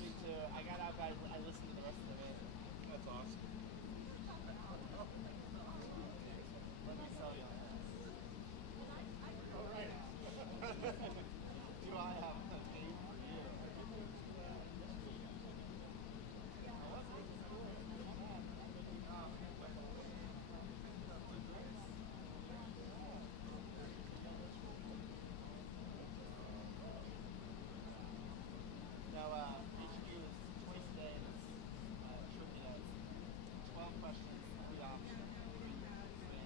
me too. I got out, but I listened to the rest of it. That's awesome. Let me sell you on All right. this. Do I have a name for you? No, HQ is choice days, trivia, 12 questions, 3 options, 3 answers.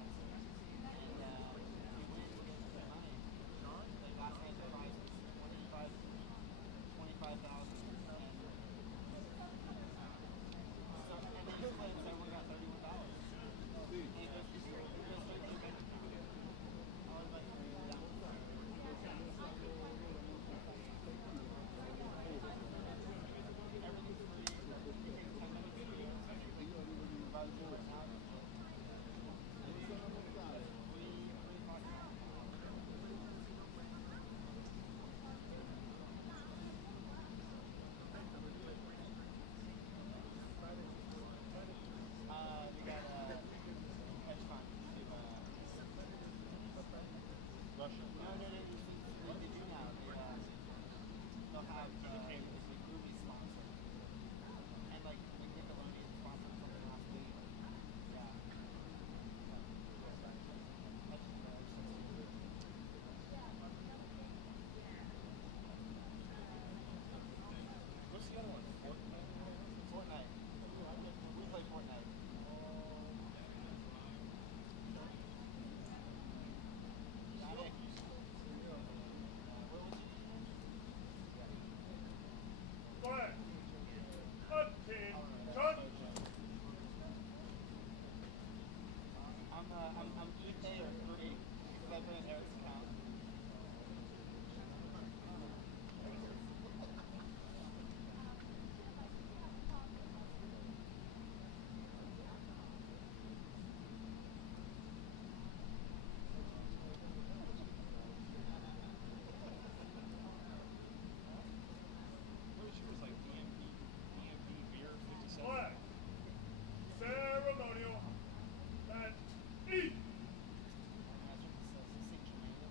And if you win, you get some money. Like last night, the prize was 25,000. And so, and then you split, so everyone got $31. And it goes straight to your bank account. I was like, everything's free. You take 10-minute videos. About to do it now. Free podcast. You got hedge fund to Russia. no, they do now. They'll have the movie sponsor. And like Nickelodeon sponsored something last week. Yeah. What's the other one? Fortnite. We play Fortnite. Flag. Attention. I'm EA or 3 because I've been in Eric's account. Pretty sure it was like DMP beer 57. Flag. Ceremonial. And eat. That's what this says. Sanctions.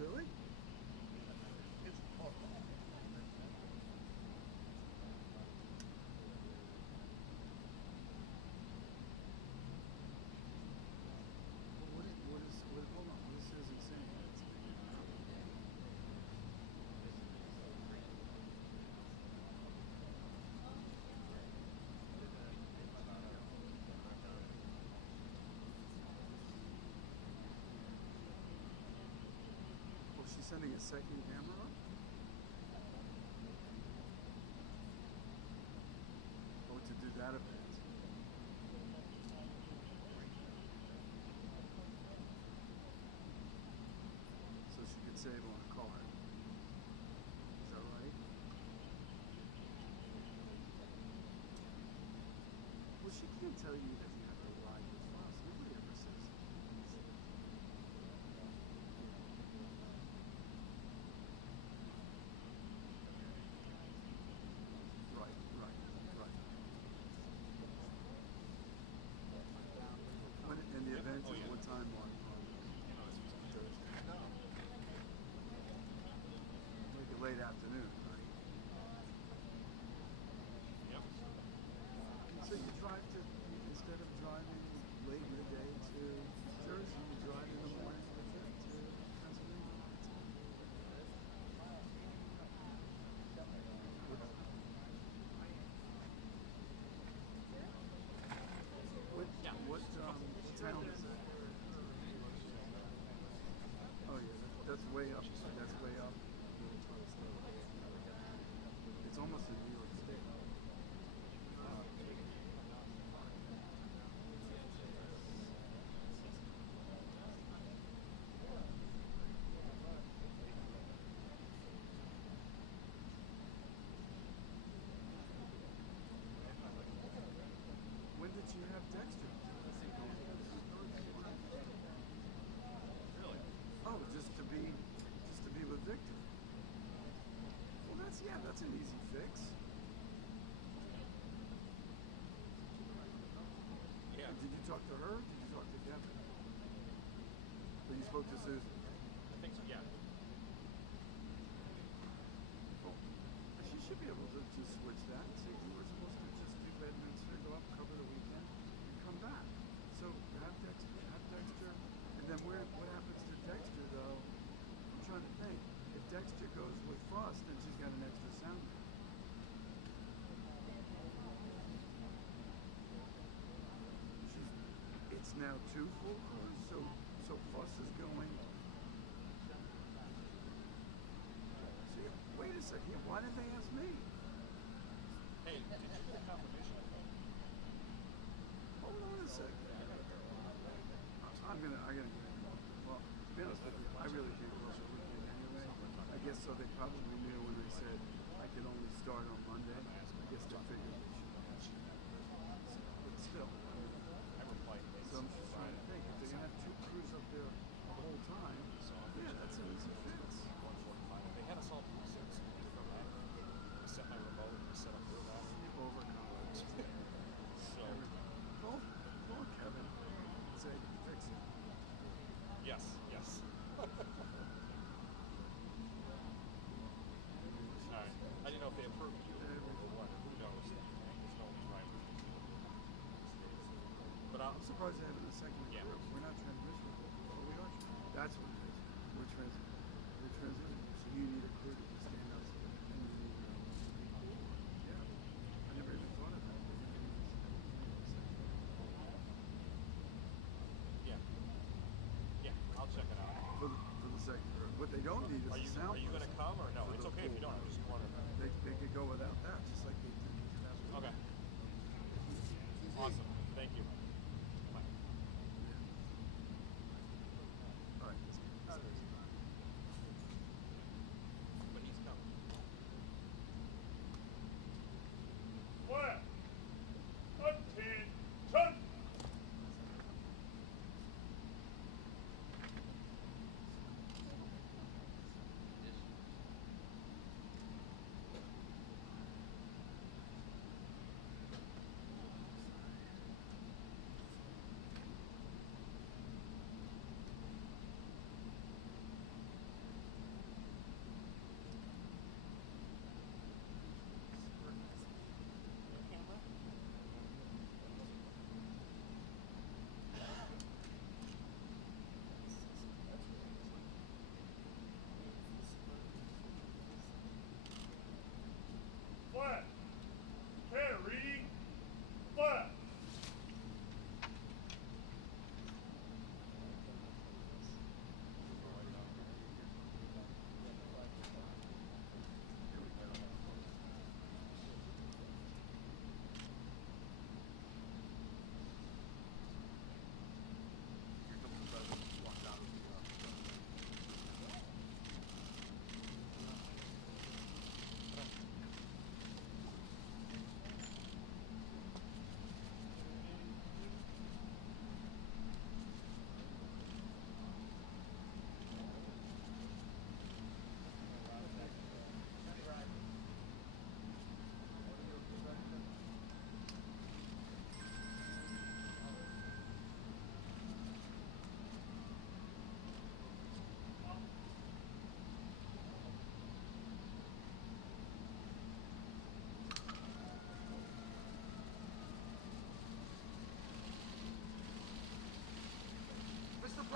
Really? It's awful. Hold on, what is Susan saying? Well, she's sending a second camera up? Oh, to do that event. So she could save on a card. Is that right? Well, she can't tell you that you have to ride with us. Nobody ever says that. Right. When, and the event is what time on Thursday? Like a late afternoon, right? Yep. So you drive to, instead of driving late in the day to Jersey, you drive in the morning to Pennsylvania. What town is that? Oh yeah, that's way up. That's way up. It's almost in New York State. When did you have Dexter? Really? Oh, just to be with Victor. Well, that's an easy fix. Yeah. Did you talk to her? Did you talk to Kevin? Or you spoke to Susan? I think so, yeah. Well, she should be able to just switch that and say you were supposed to just do Bedminster, go up, cover the weekend, and come back. So have Dexter, and then what happens to Dexter though? I'm trying to think. If Dexter goes with Frost, then she's got an extra sound guy. It's now 2 full crews, so Fuss is going. So wait a second, why did they ask me? Hey, did you get a confirmation? Hold on a second. I gotta get it. Well, to be honest with you, I really think it was a weekend anyway. I guess so they probably knew when they said I could only start on Monday. I guess they figured they should. But still, I replied. so I'm just trying to think. If they're gonna have 2 crews up there the whole time, yeah, that's an easy fix. 145. They had us all since I set my remote and set up their router. Over college. So Call Kevin and say, fix it. yes. Alright. I didn't know if they approved you or what. Who knows? There's no driver. But I'm surprised they have a second Yeah. crew. We're not transitioning. Oh, we are. That's what it is. We're transitioning. So you need a crew to just stand up. And you need, yeah. I never even thought of that. yeah, I'll check it out. For the second crew. What they don't need is Are a you sound going to person come or no? for It's the okay if you pool. don't. I just wanted to. They could go without that, just like they did. Okay. Awesome. Thank you. Bye. All right. But he's coming. What? Attention!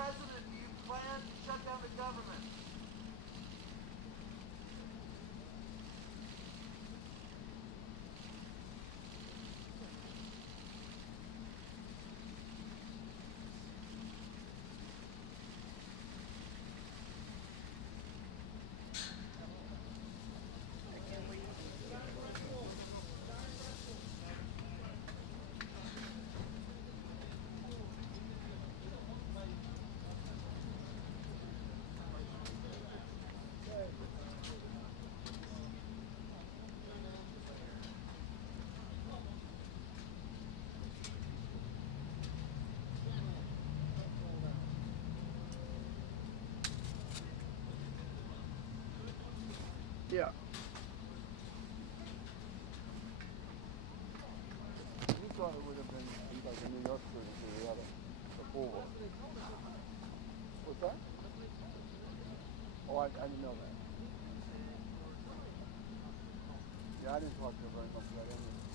president, do you plan to shut down the government? Yeah. You thought it would have been like a New York student or the other before. What's that? Oh, I didn't know that. Yeah, I didn't talk to her very much about any of it.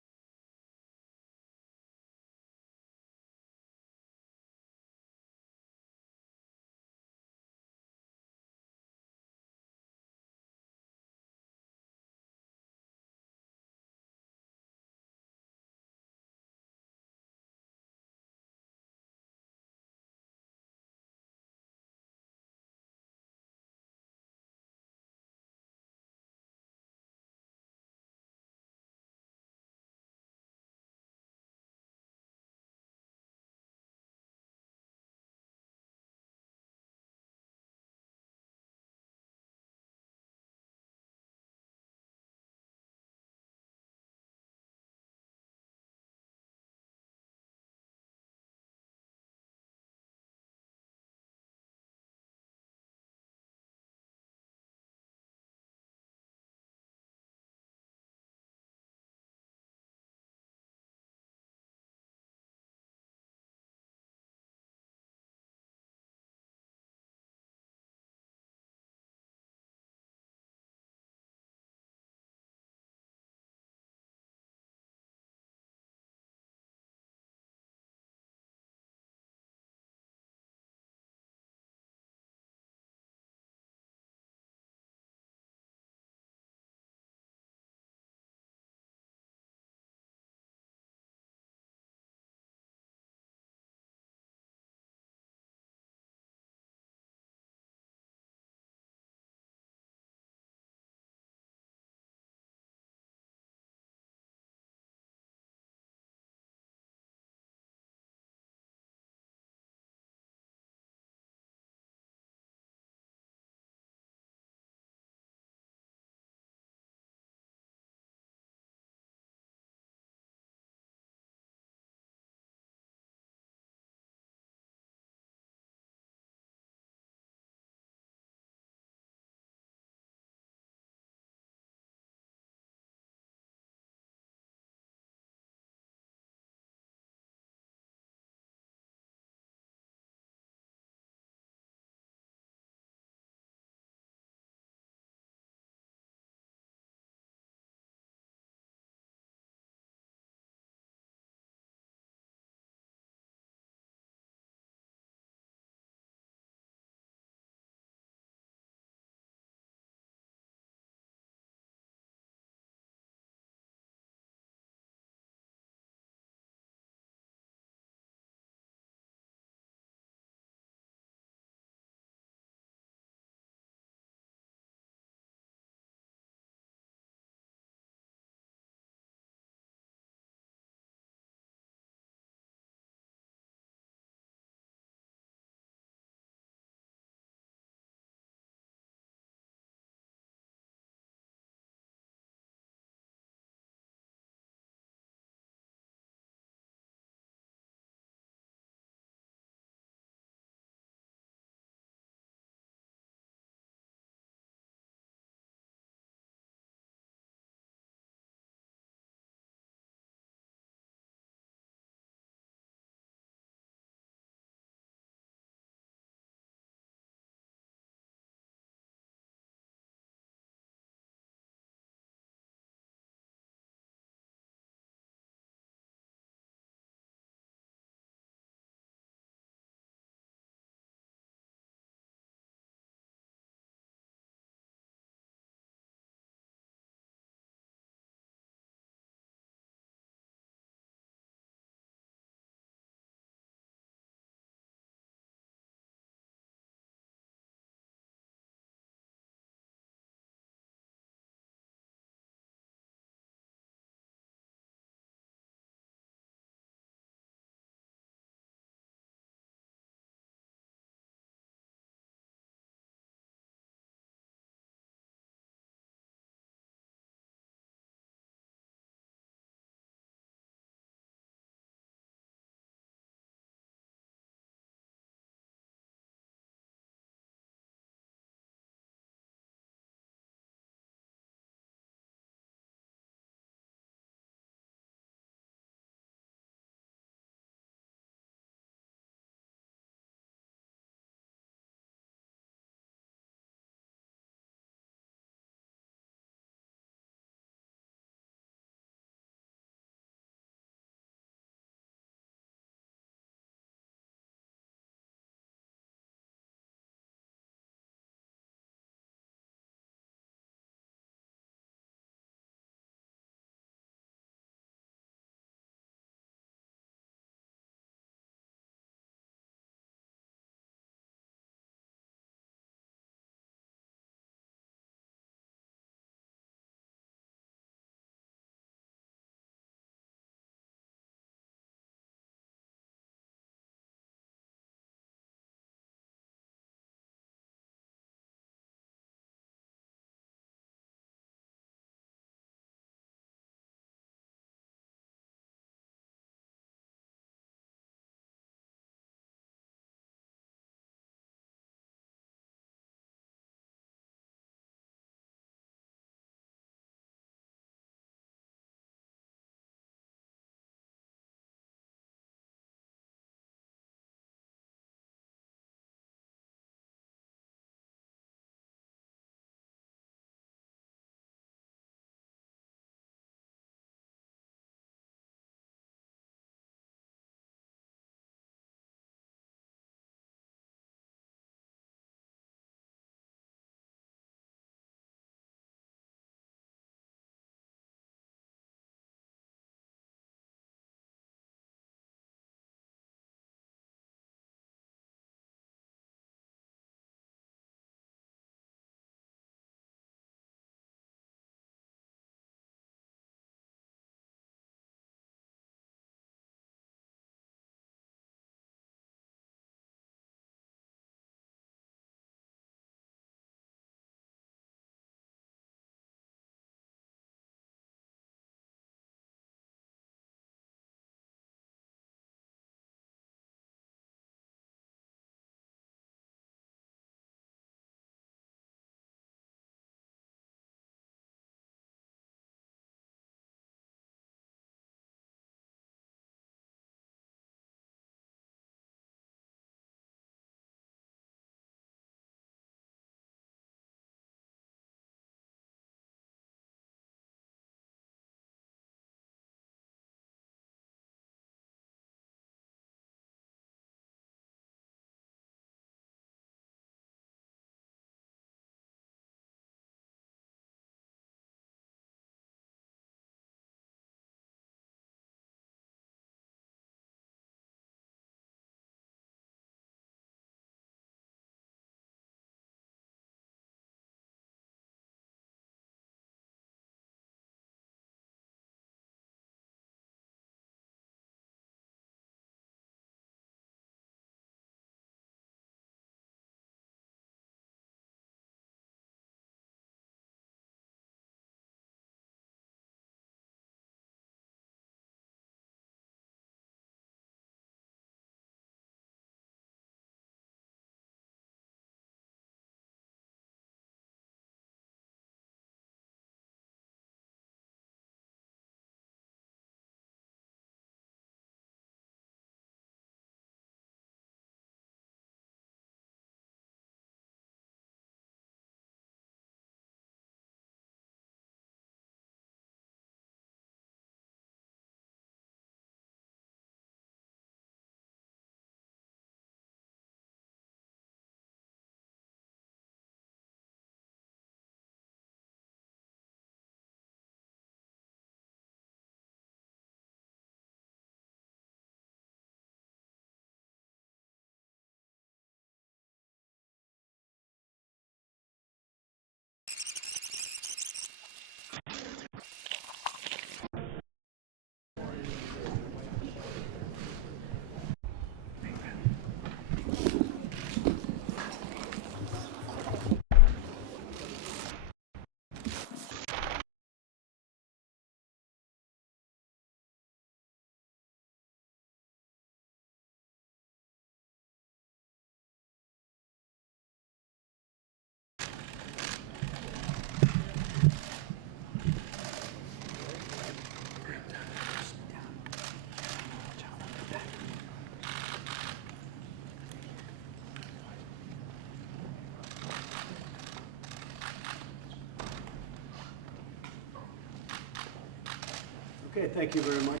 Okay, thank you very much.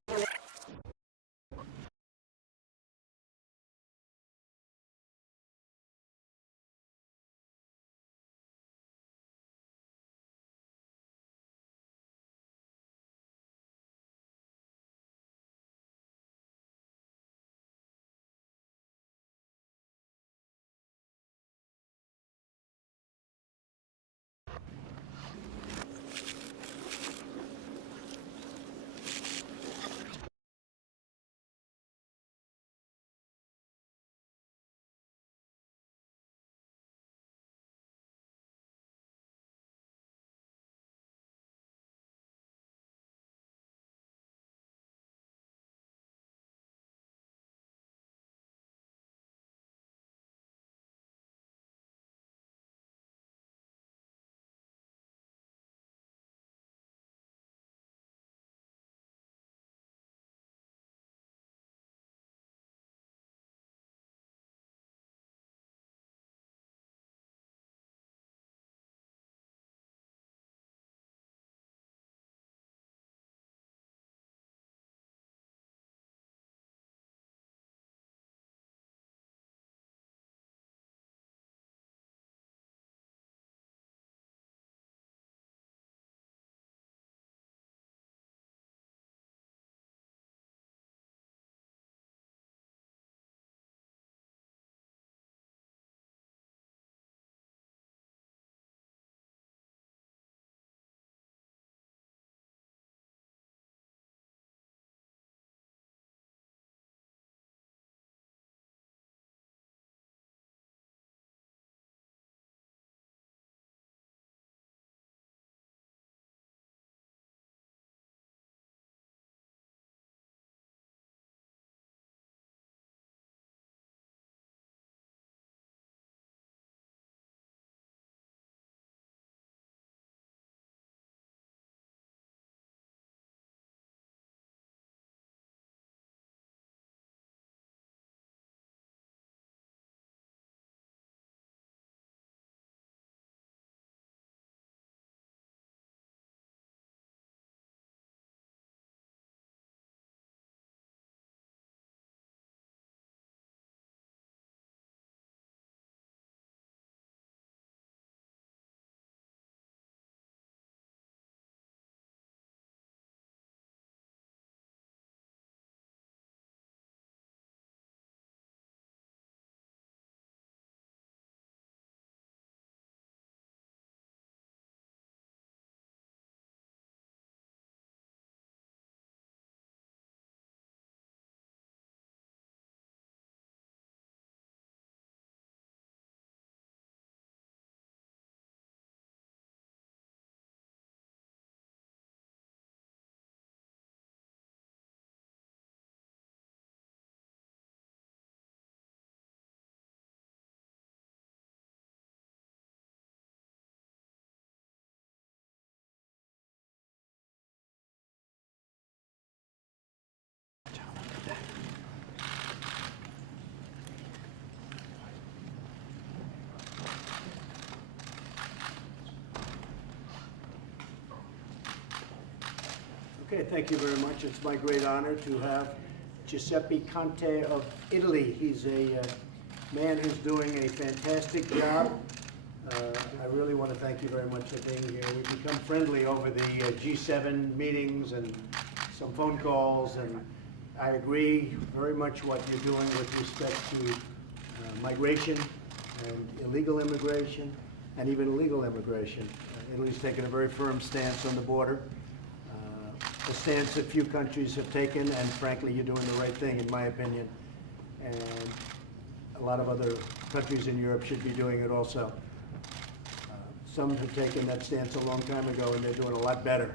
Okay, thank you very much. It's my great honor to have Giuseppe Conte of Italy. He's a man who's doing a fantastic job. I really want to thank you very much for being here. We've become friendly over the G7 meetings and some phone calls, and I agree very much what you're doing with respect to migration and illegal immigration and even legal immigration. Italy's taken a very firm stance on the border. A stance that few countries have taken, and frankly, you're doing the right thing, in my opinion. And a lot of other countries in Europe should be doing it also. Some have taken that stance a long time ago, and they're doing a lot better.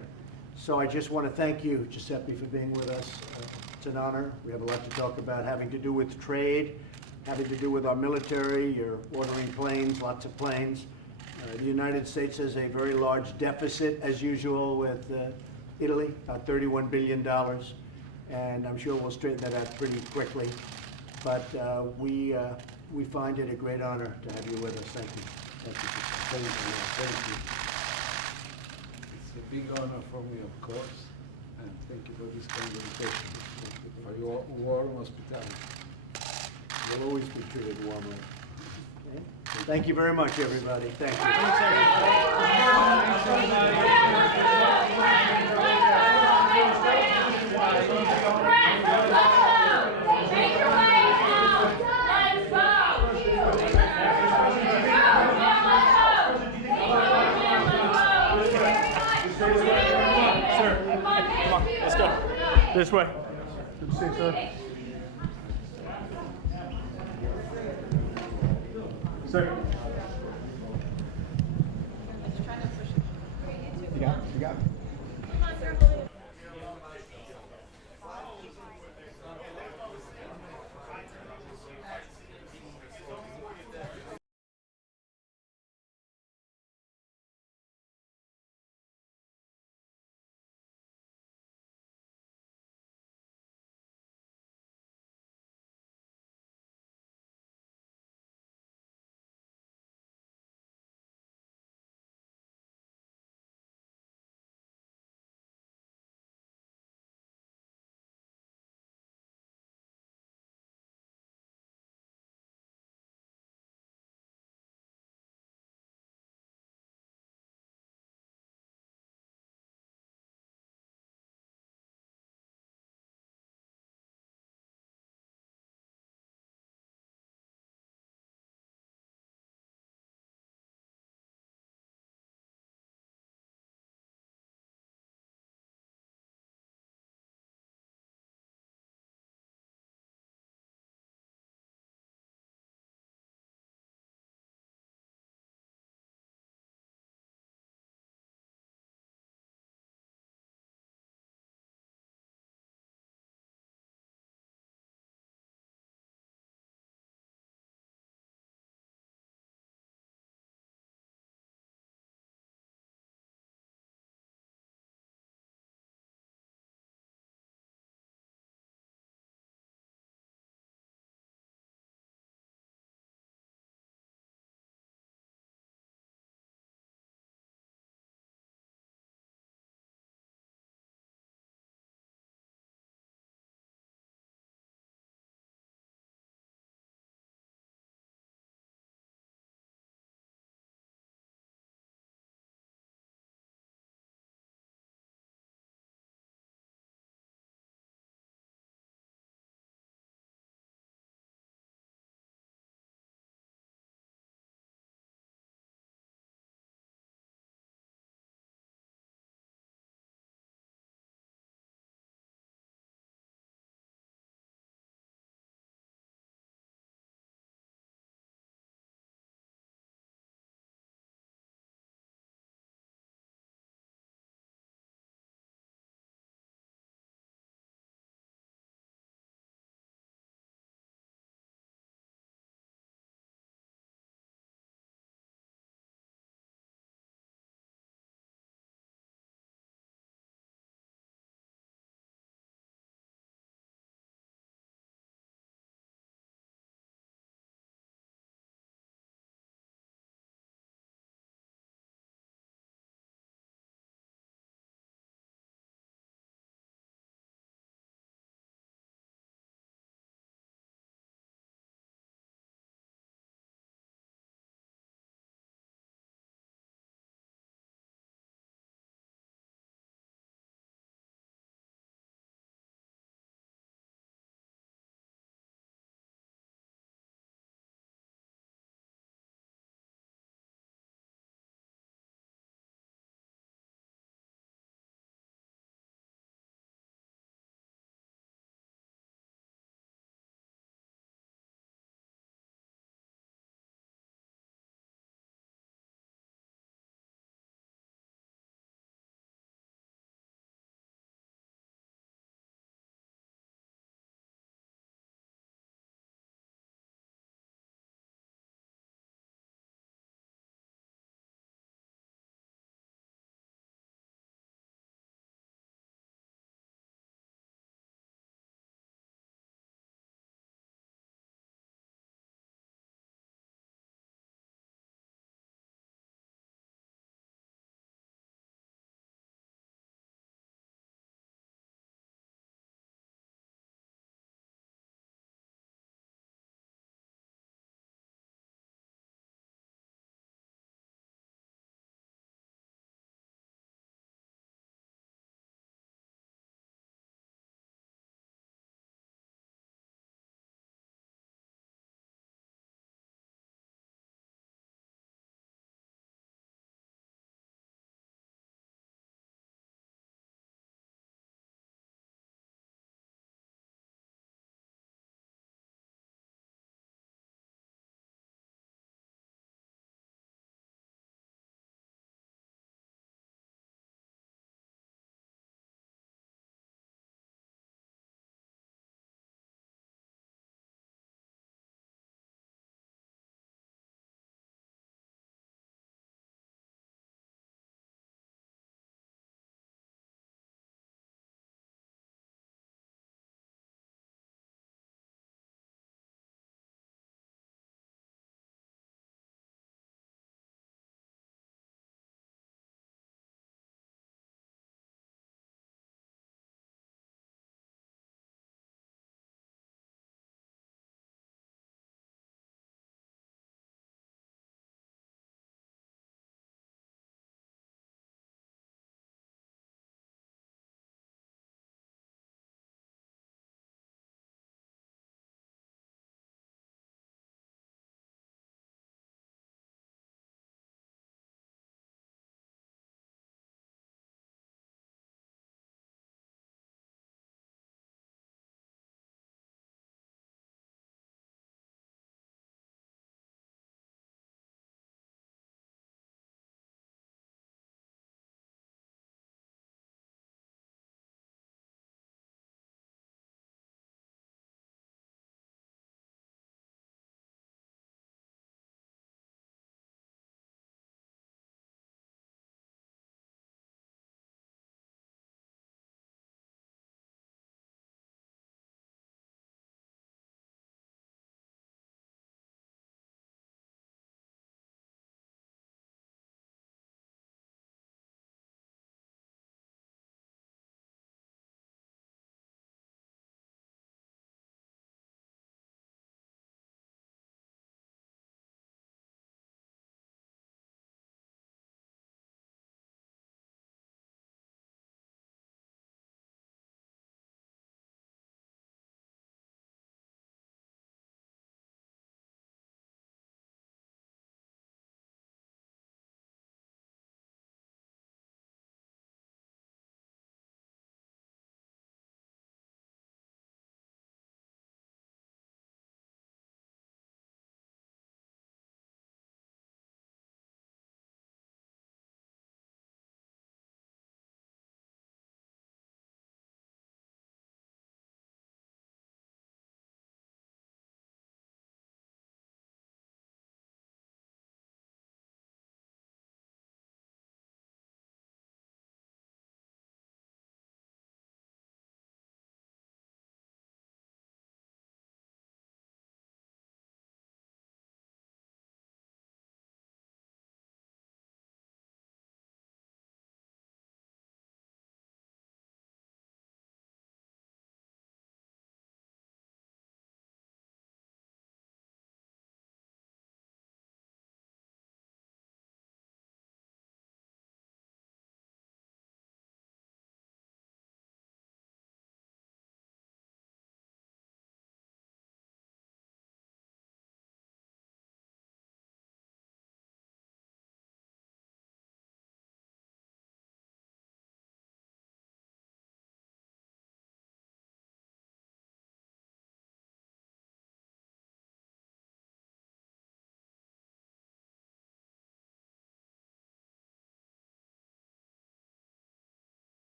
So I just want to thank you, Giuseppe, for being with us. It's an honor. We have a lot to talk about, having to do with trade, having to do with our military. You're ordering planes, lots of planes. The United States has a very large deficit, as usual, with Italy, about $31 billion, and I'm sure we'll straighten that out pretty quickly. But we find it a great honor to have you with us. Thank you. Thank you. Thank you. It's a big honor for me, of course. and thank you for this kind invitation, for your warm hospitality. You'll always be treated warmly. Okay. Thank you very much, everybody. Thank you. Let's go. This way. Good to see you, sir. Sir. You got it.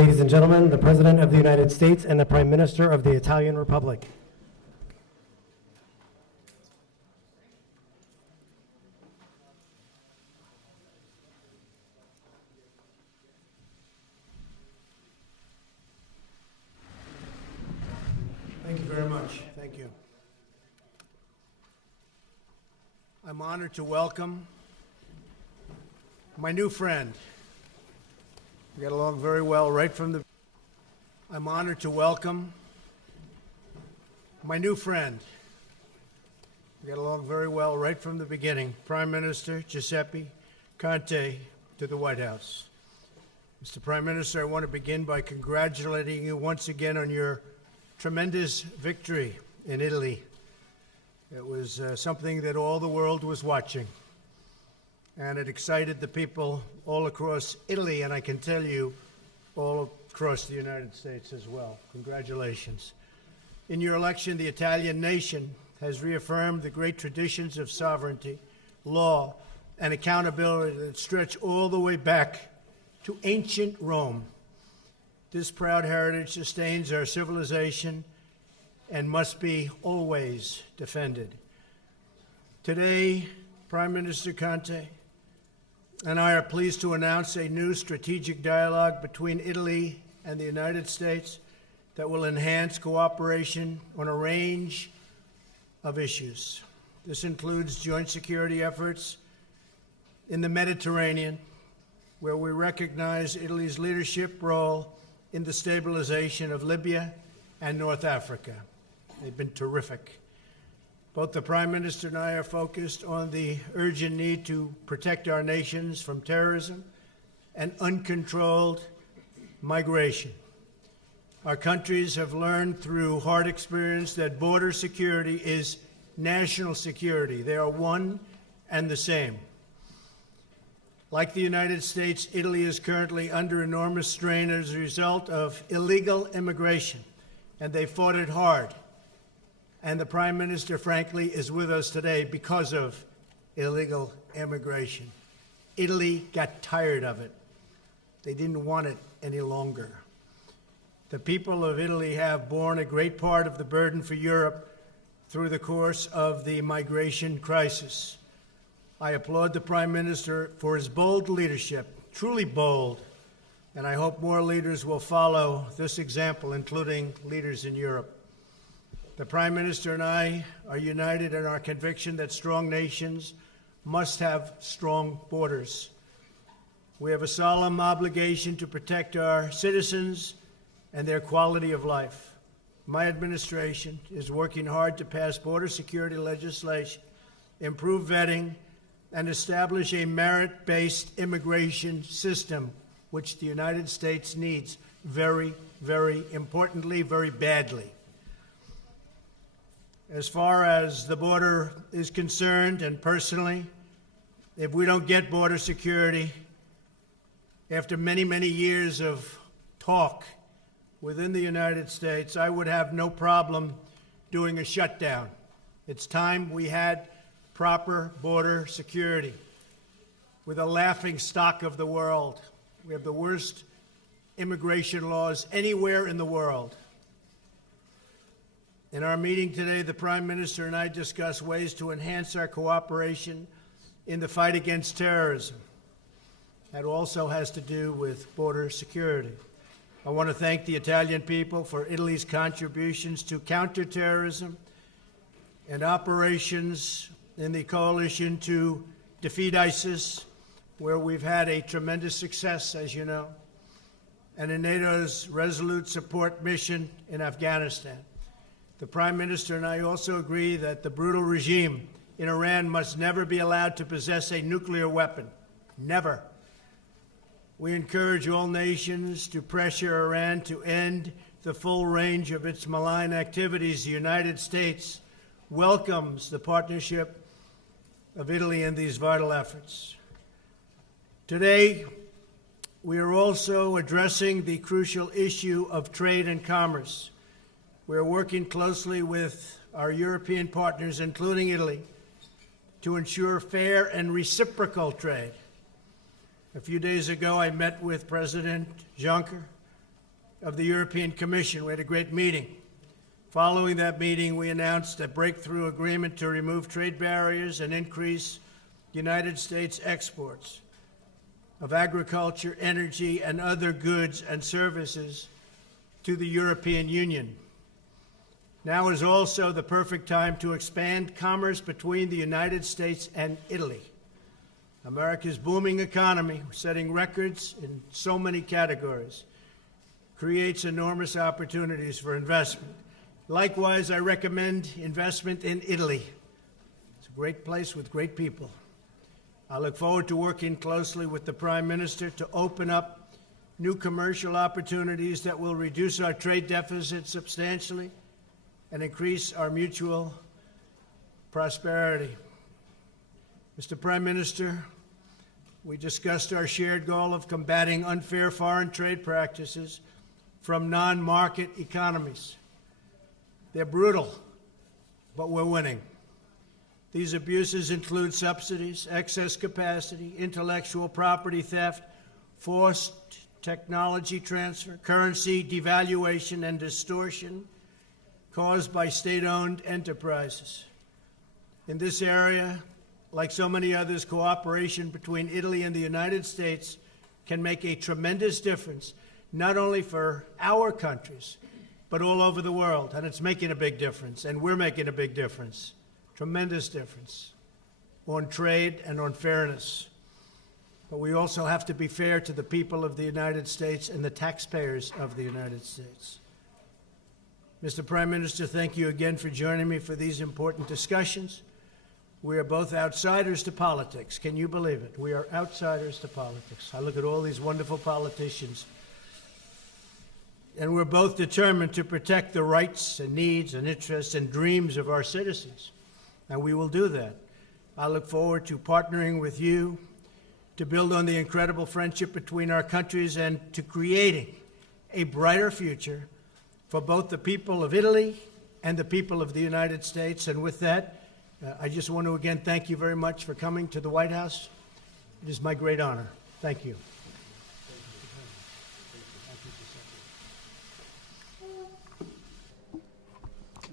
Ladies and gentlemen, the President of the United States and the Prime Minister of the Italian Republic. Thank you very much. Thank you. I'm honored to welcome my new friend. We got along very well right from the... I'm honored to welcome my new friend. We got along very well right from the beginning, Prime Minister Giuseppe Conte, to the White House. Mr. Prime Minister, I want to begin by congratulating you once again on your tremendous victory in Italy. It was something that all the world was watching, and it excited the people all across Italy, and I can tell you all across the United States as well. Congratulations. In your election, the Italian nation has reaffirmed the great traditions of sovereignty, law, and accountability that stretch all the way back to ancient Rome. This proud heritage sustains our civilization and must be always defended. Today, Prime Minister Conte and I are pleased to announce a new strategic dialogue between Italy and the United States that will enhance cooperation on a range of issues. This includes joint security efforts in the Mediterranean, where we recognize Italy's leadership role in the stabilization of Libya and North Africa. They've been terrific. Both the Prime Minister and I are focused on the urgent need to protect our nations from terrorism and uncontrolled migration. Our countries have learned through hard experience that border security is national security. They are one and the same. Like the United States, Italy is currently under enormous strain as a result of illegal immigration, and they fought it hard. And the Prime Minister, frankly, is with us today because of illegal immigration. Italy got tired of it. They didn't want it any longer. The people of Italy have borne a great part of the burden for Europe through the course of the migration crisis. I applaud the Prime Minister for his bold leadership, truly bold, and I hope more leaders will follow this example, including leaders in Europe. The Prime Minister and I are united in our conviction that strong nations must have strong borders. We have a solemn obligation to protect our citizens and their quality of life. My administration is working hard to pass border security legislation, improve vetting, and establish a merit-based immigration system, which the United States needs very, very importantly, very badly. As far as the border is concerned, and personally, if we don't get border security, after many, many years of talk within the United States, I would have no problem doing a shutdown. It's time we had proper border security. We're the laughing stock of the world. We have the worst immigration laws anywhere in the world. In our meeting today, the Prime Minister and I discussed ways to enhance our cooperation in the fight against terrorism. That also has to do with border security. I want to thank the Italian people for Italy's contributions to counterterrorism and operations in the coalition to defeat ISIS, where we've had a tremendous success, as you know, and in NATO's resolute support mission in Afghanistan. The Prime Minister and I also agree that the brutal regime in Iran must never be allowed to possess a nuclear weapon. Never. We encourage all nations to pressure Iran to end the full range of its malign activities. The United States welcomes the partnership of Italy in these vital efforts. Today, we are also addressing the crucial issue of trade and commerce. We are working closely with our European partners, including Italy, to ensure fair and reciprocal trade. A few days ago, I met with President Juncker of the European Commission. We had a great meeting. Following that meeting, we announced a breakthrough agreement to remove trade barriers and increase United States exports of agriculture, energy, and other goods and services to the European Union. Now is also the perfect time to expand commerce between the United States and Italy. America's booming economy, setting records in so many categories, creates enormous opportunities for investment. Likewise, I recommend investment in Italy. It's a great place with great people. I look forward to working closely with the Prime Minister to open up new commercial opportunities that will reduce our trade deficit substantially and increase our mutual prosperity. Mr. Prime Minister, we discussed our shared goal of combating unfair foreign trade practices from non-market economies. They're brutal, but we're winning. These abuses include subsidies, excess capacity, intellectual property theft, forced technology transfer, currency devaluation, and distortion caused by state-owned enterprises. In this area, like so many others, cooperation between Italy and the United States can make a tremendous difference, not only for our countries, but all over the world. And it's making a big difference, and we're making a big difference, tremendous difference, on trade and on fairness. But we also have to be fair to the people of the United States and the taxpayers of the United States. Mr. Prime Minister, thank you again for joining me for these important discussions. We are both outsiders to politics. Can you believe it? We are outsiders to politics. I look at all these wonderful politicians, and we're both determined to protect the rights and needs and interests and dreams of our citizens, and we will do that. I look forward to partnering with you to build on the incredible friendship between our countries and to creating a brighter future for both the people of Italy and the people of the United States. And with that, I just want to again thank you very much for coming to the White House. It is my great honor. Thank you.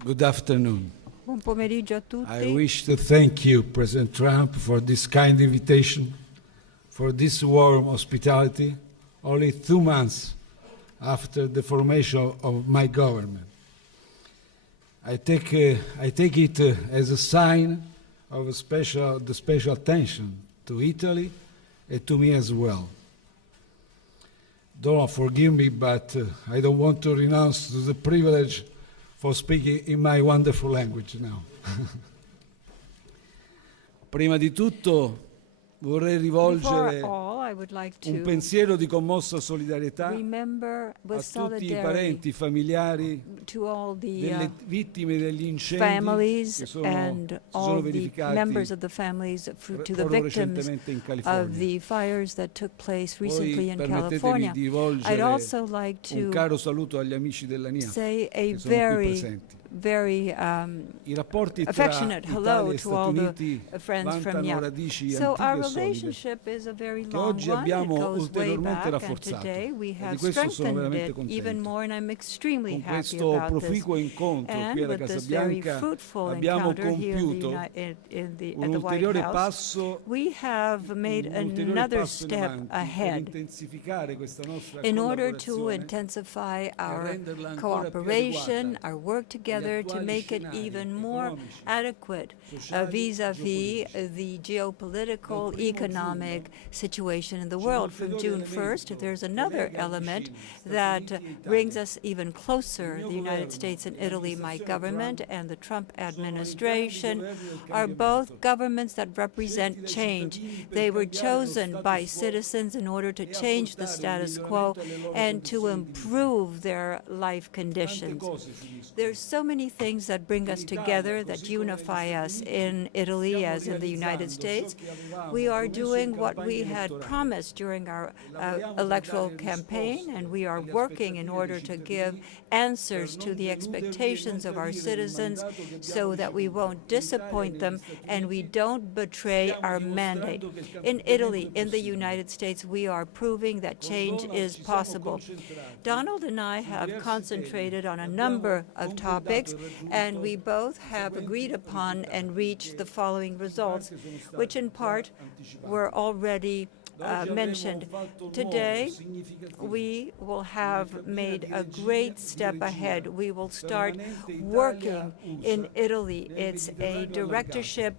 Good afternoon. Buon pomeriggio a I tutti. wish to thank you, President Trump, for this kind invitation, for this warm hospitality, only 2 months after the formation of my government. I take it as a sign of the special attention to Italy and to me as well. Don't forgive me, but I don't want to renounce to the privilege for speaking in my wonderful language now. Prima di tutto vorrei rivolgere Before all, I would like un to pensiero di commossa solidarietà remember with a tutti i solidarity parenti, familiari to all the delle vittime degli incendi families che sono, and si all sono the verificati members of the families to the proprio victims recentemente in of California. the fires that took place Poi recently in permettetemi California. di I'd rivolgere also like un to caro saluto agli amici della NIA say a che sono qui very, presenti. very I rapporti tra affectionate hello Italia e to all Stati the Uniti friends from vantano NIA. radici So antiche our e solide relationship is a very che long oggi one. It abbiamo goes way ulteriormente back, and rafforzato. today we E di have questo sono strengthened veramente it even contento. more, and I'm extremely Con happy questo about this. proficuo incontro qui And alla with Casa this very Bianca fruitful abbiamo encounter here compiuto at the un White ulteriore House, passo we have made un ulteriore another passo in step avanti per ahead intensificare questa nostra in order to collaborazione intensify our renderla ancora più cooperation, adeguata our work together to attuali make it scenari even more economici, adequate sociali, vis-à-vis geopolitici. the geopolitical, Dal 1° economic giugno situation in the c'è un world. From ulteriore June elemento 1st, there's che another lega element vicini Stati that Uniti e Italia. brings us even Il closer, mio the United governo States and e Italy. My l'amministrazione government Trump and the Trump sono entrambi administration governi del are cambiamento, both governments that scelti represent dai change. cittadini per They were cambiare lo chosen status by quo citizens in order to e change the apportare un status quo miglioramento alle loro and to condizioni di vita. improve their life Tante conditions. cose si discutono. There's so many things that bring us together, that unify us in Italy as in the United States. We are doing what we had promised during our electoral campaign, and we are working in order to give answers to the expectations of our citizens so that we won't disappoint them and we don't betray our mandate. In Italy, in the United States, we are proving that change is possible. Donald and I have concentrated on a number of topics, and we both have agreed upon and reached the following results, which in part were already mentioned. Today, we will have made a great step ahead. We will start working in Italy. It's a directorship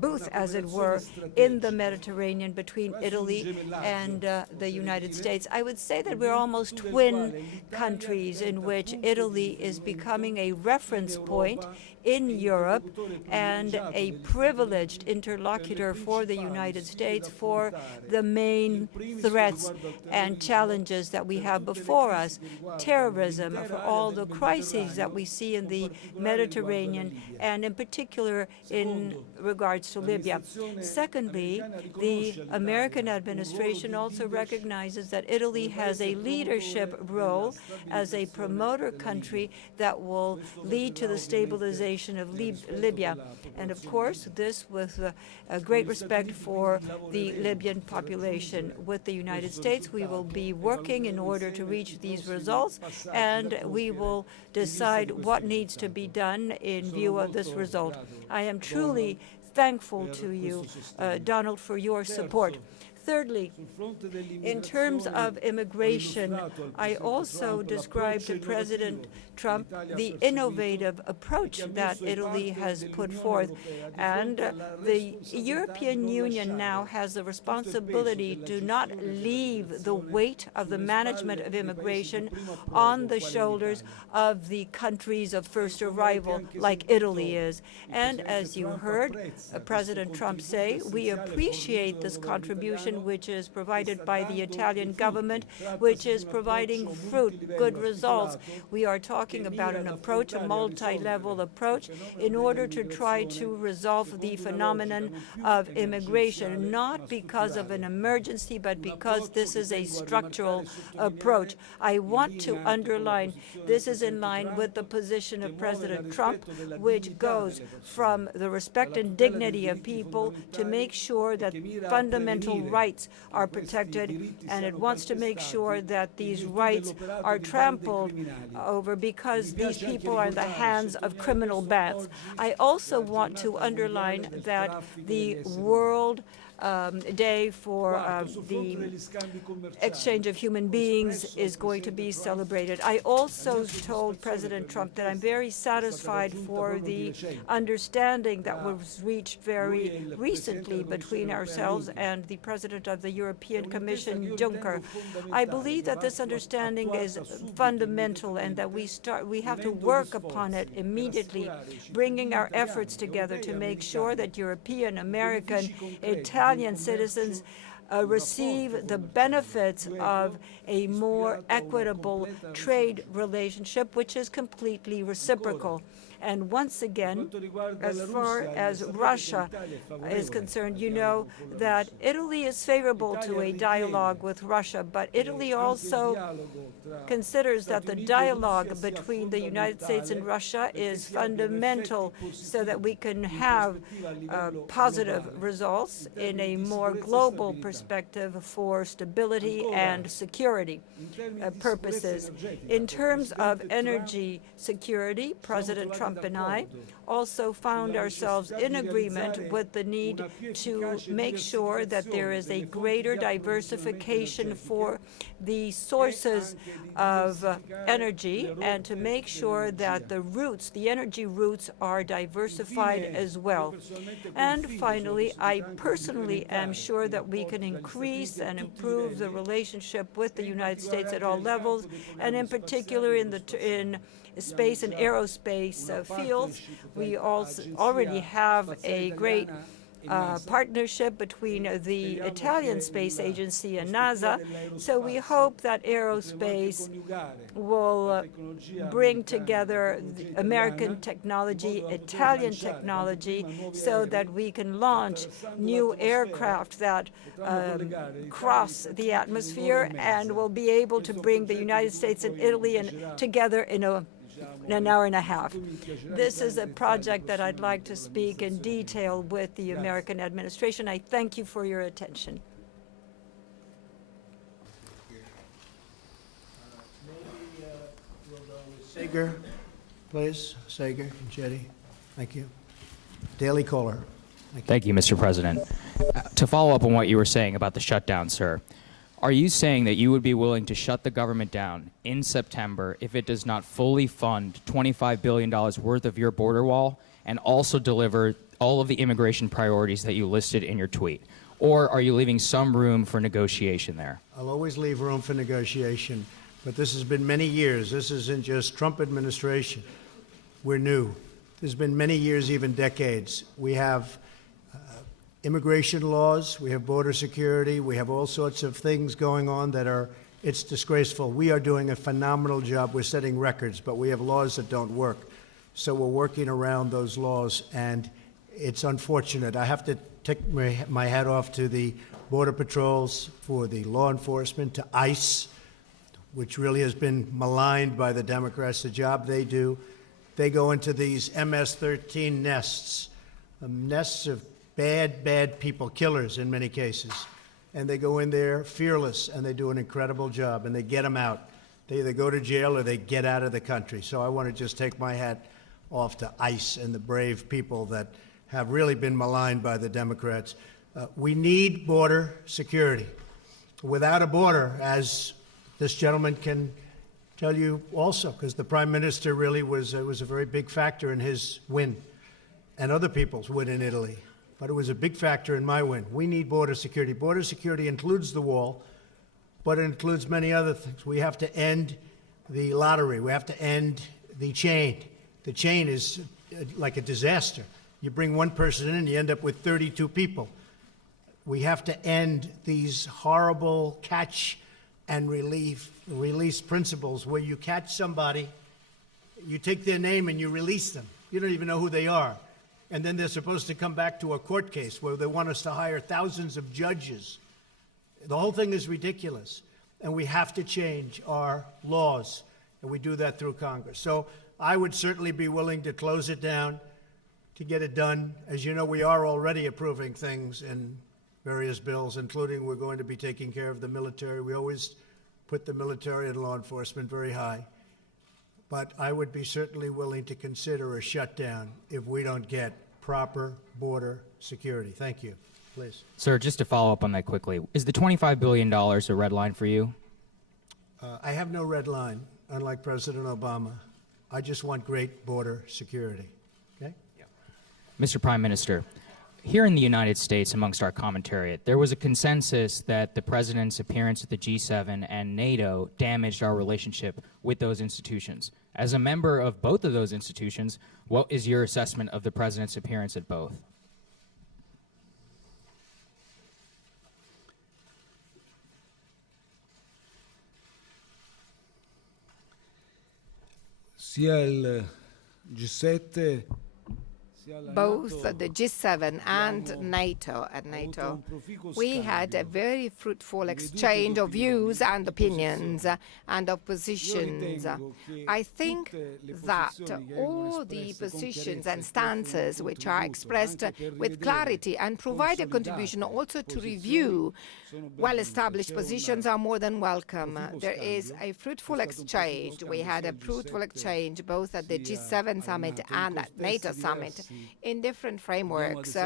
booth, as it were, in the Mediterranean between Italy and the United States. I would say that we're almost twin countries in which Italy is becoming a reference point in Europe and a privileged interlocutor for the United States for the main threats and challenges that we have before us, terrorism, for all the crises that we see in the Mediterranean, and in particular in regards to Libya. Secondly, the American administration also recognizes that Italy has a leadership role as a promoter country that will lead to the stabilization of Libya. And of course, this with a great respect for the Libyan population. With the United States, we will be working in order to reach these results, and we will decide what needs to be done in view of this result. I am truly thankful to you, Donald, for your support. Thirdly, in terms of immigration, I also described to President Trump the innovative approach that Italy has put forth. And the European Union now has the responsibility to not leave the weight of the management of immigration on the shoulders of the countries of first arrival, like Italy is. And as you heard President Trump say, we appreciate this contribution which is provided by the Italian government, which is providing fruit, good results. We are talking about an approach, a multi-level approach, in order to try to resolve the phenomenon of immigration, not because of an emergency, but because this is a structural approach. I want to underline this is in line with the position of President Trump, which goes from the respect and dignity of people to make sure that fundamental rights are protected, and it wants to make sure that these rights are trampled over because these people are in the hands of criminal bands. I also want to underline that the World Day for the exchange of human beings is going to be celebrated. I also told President Trump that I'm very satisfied for the understanding that was reached very recently between ourselves and the President of the European Commission, Juncker. I believe that this understanding is fundamental and that we have to work upon it immediately, bringing our efforts together to make sure that European, American, Italian citizens receive the benefits of a more equitable trade relationship, which is completely reciprocal. And once again, as far as Russia is concerned, you know that Italy is favorable to a dialogue with Russia, but Italy also considers that the dialogue between the United States and Russia is fundamental so that we can have positive results in a more global perspective for stability and security purposes. In terms of energy security, President Trump and I also found ourselves in agreement with the need to make sure that there is a greater diversification for the sources of energy and to make sure that the energy routes are diversified as well. And finally, I personally am sure that we can increase and improve the relationship with the United States at all levels, and in particular in space and aerospace fields. We also already have a great partnership between the Italian Space Agency and NASA. So we hope that aerospace will bring together the American technology, Italian technology, so that we can launch new aircraft that cross the atmosphere and will be able to bring the United States and Italy together in an hour and a half. This is a project that I'd like to speak in detail with the American administration. I thank you for your attention. Sager, please. Sager and Jetty. Thank you. Daily Caller. Thank you, Mr. President. To follow up on what you were saying about the shutdown, sir, are you saying that you would be willing to shut the government down in September if it does not fully fund $25 billion worth of your border wall and also deliver all of the immigration priorities that you listed in your tweet? Or are you leaving some room for negotiation there? I'll always leave room for negotiation, but this has been many years. This isn't just Trump administration. We're new. There's been many years, even decades. We have immigration laws, we have border security, we have all sorts of things going on that it's disgraceful. We are doing a phenomenal job. We're setting records, but we have laws that don't work. So we're working around those laws, and it's unfortunate. I have to take my hat off to the Border Patrols, for the law enforcement, to ICE, which really has been maligned by the Democrats, the job they do. They go into these MS-13 nests, nests of bad people, killers in many cases. And they go in there fearless, and they do an incredible job, and they get them out. They either go to jail or they get out of the country. So I want to just take my hat off to ICE and the brave people that have really been maligned by the Democrats. We need border security. Without a border, as this gentleman can tell you also, because the Prime Minister really was a very big factor in his win and other people's win in Italy. But it was a big factor in my win. We need border security. Border security includes the wall, but it includes many other things. We have to end the lottery. We have to end the chain. The chain is like a disaster. You bring one person in and you end up with 32 people. We have to end these horrible catch and release principles where you catch somebody, you take their name and you release them. You don't even know who they are. And then they're supposed to come back to a court case where they want us to hire thousands of judges. The whole thing is ridiculous. And we have to change our laws. And we do that through Congress. So I would certainly be willing to close it down, to get it done. As you know, we are already approving things in various bills, including we're going to be taking care of the military. We always put the military and law enforcement very high. But I would be certainly willing to consider a shutdown if we don't get proper border security. Thank you. Please. Sir, just to follow up on that quickly, is the $25 billion a red line for you? I have no red line, unlike President Obama. I just want great border security. Okay? Yeah. Mr. Prime Minister, here in the United States, amongst our commentariat, there was a consensus that the president's appearance at the G7 and NATO damaged our relationship with those institutions. As a member of both of those institutions, what is your assessment of the president's appearance at both? Sia il G7 both the G7 and NATO. At NATO, we had a very fruitful exchange of views and opinions and of positions. I think that all the positions and stances which are expressed with clarity and provide a contribution also to review well-established positions are more than welcome. There is a fruitful exchange. We had a fruitful exchange both at the G7 summit and at NATO summit in different frameworks.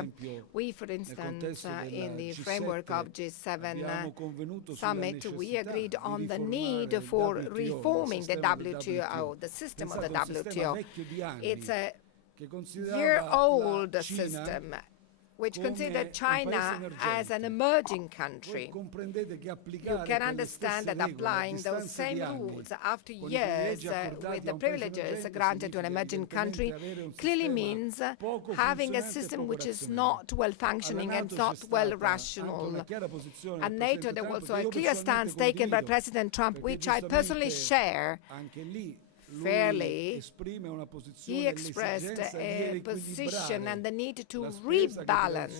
We, for instance, in the framework of G7 summit, we agreed on the need for reforming the WTO, the system of the WTO. It's a year-old system. which consider China as an emerging country. You can understand that applying those same rules after years with the privileges granted to an emerging country clearly means having a system which is not well functioning and not well rational. At NATO, there was also a clear stance taken by President Trump, which I personally share. Fairly, he expressed a position and the need to rebalance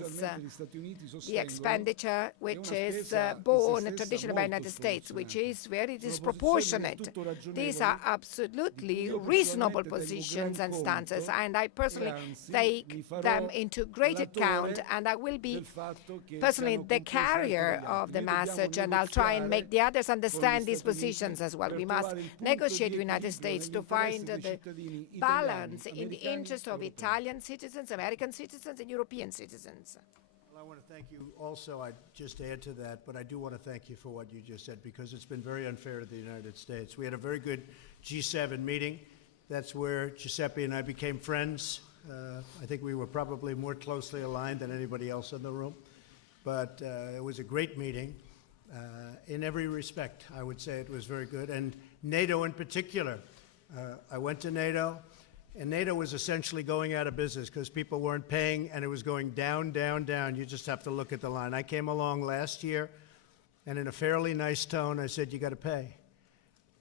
the expenditure which is borne traditionally by the United States, which is very disproportionate. These are absolutely reasonable positions and stances, and I personally take them into great account, and I will be personally the carrier of the message, and I'll try and make the others understand these positions as well. We must negotiate with the United States to find the balance in the interest of Italian citizens, American citizens, and European citizens. Well, I want to thank you also. I just add to that, but I do want to thank you for what you just said, because it's been very unfair to the United States. We had a very good G7 meeting. That's where Giuseppe and I became friends. I think we were probably more closely aligned than anybody else in the room, but it was a great meeting. In every respect, I would say it was very good, and NATO in particular. I went to NATO, and NATO was essentially going out of business because people weren't paying, and it was going down, down, down. You just have to look at the line. I came along last year, and in a fairly nice tone, I said, you got to pay.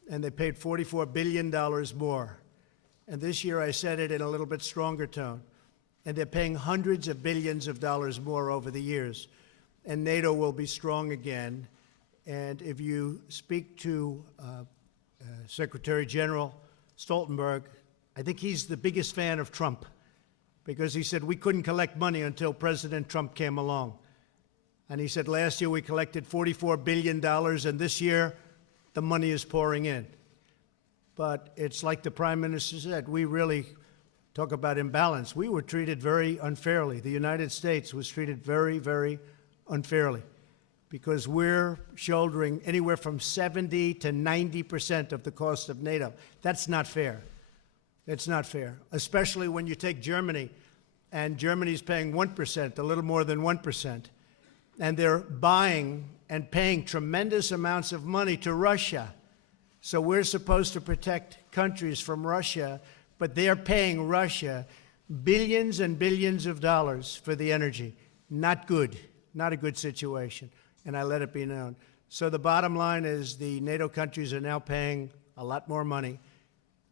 And they paid $44 billion more. And this year, I said it in a little bit stronger tone. And they're paying hundreds of billions of dollars more over the years. And NATO will be strong again. And if you speak to Secretary General Stoltenberg, I think he's the biggest fan of Trump, because he said we couldn't collect money until President Trump came along. And he said last year we collected $44 billion, and this year the money is pouring in. But it's like the Prime Minister said, we really talk about imbalance. We were treated very unfairly. The United States was treated very, very unfairly, because we're shouldering anywhere from 70 to 90% of the cost of NATO. That's not fair. It's not fair, especially when you take Germany, and Germany's paying 1%, a little more than 1%, and they're buying and paying tremendous amounts of money to Russia. So we're supposed to protect countries from Russia, but they're paying Russia billions and billions of dollars for the energy. Not good, not a good situation. And I let it be known. So the bottom line is the NATO countries are now paying a lot more money,